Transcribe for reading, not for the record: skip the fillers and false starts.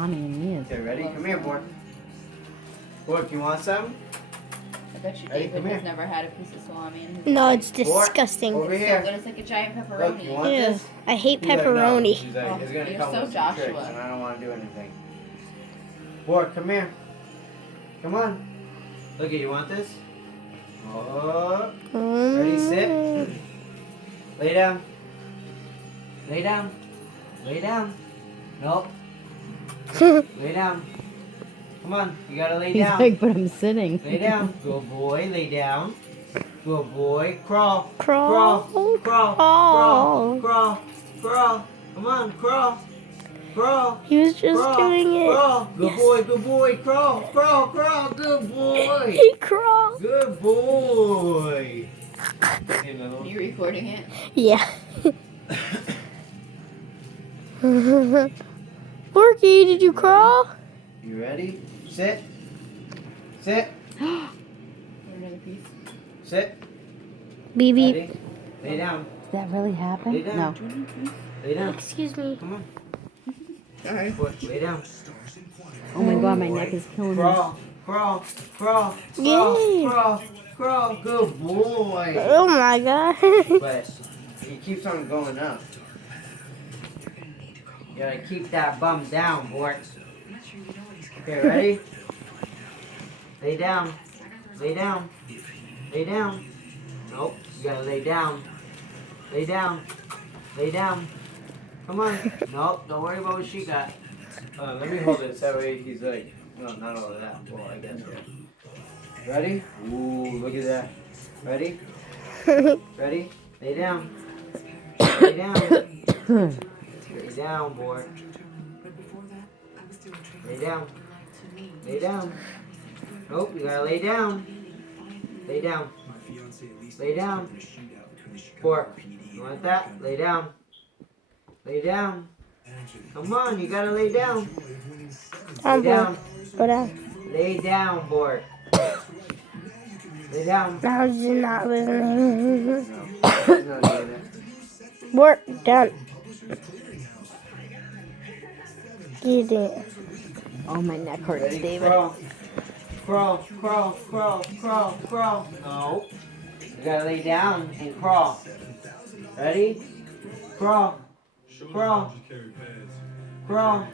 salami in years. Okay, ready? Come here, Bork. Bork, you want some? I bet you Hey, David come here. has never had a piece of salami in his No, life. it's disgusting. Over It's here. so good. It's like a giant Look, pepperoni. you want Ew, this? I hate He's like, no. pepperoni. He's like, Oh, it's gonna you're come so with some tricks, Joshua. and I don't want to do anything. Bork, come here. Come on. Look at you. Want this? Oh. Ready, sit. Lay down. Lay down. Lay down. Nope. Lay down. Come on. You gotta lay He's down. like, but I'm sitting. Lay down. Good boy. Lay down. Good boy. Crawl. Crawl, Crawl. Crawl. crawl. Crawl. Crawl. Crawl. Come on. Crawl. Crawl. He was just Crawl. doing it. Crawl. Good Yes. boy. Good boy. Crawl. Crawl. Crawl. Good boy. He crawled. Good boy. Hey, Are little. you recording it? Yeah. Porky, did you crawl? You ready? Sit. Sit. Want another piece? Sit. Beep beep. Ready? Lay down. Did that really happen? Lay down. No. Lay down. Excuse me. Come on. Alright. Boy, lay down. Oh my god, my neck is killing me. Crawl. Crawl. Crawl. Crawl. Yay. Crawl. Crawl. Good boy. Oh my god. But he keeps on going up. You gotta keep that bum down, boy. Okay, ready? Lay down. Lay down. Lay down. Nope. You gotta lay down. Lay down. Lay down. Come on. Nope. Don't worry about what she got. Let me hold it. That way he's like, no, not all of that. Well, I guess. Yeah. Ready? Ooh, look at that. Ready? Ready? Lay down. Lay down. Lay down, boy. Lay down. Lay down. Nope, you gotta lay down. Lay down. Lay down. Pork. You want that? Lay down. Lay down. Come on, you gotta lay down. Lay down. Go down. Lay down, Bork. Lay down. Now you're not listening. No, he's not doing it. Work done. Get it. Oh, my neck hurts, Ready? David. Crawl. Crawl, crawl, crawl, crawl, crawl. No. You gotta lay down and crawl. Ready? Crawl. Crawl. Crawl.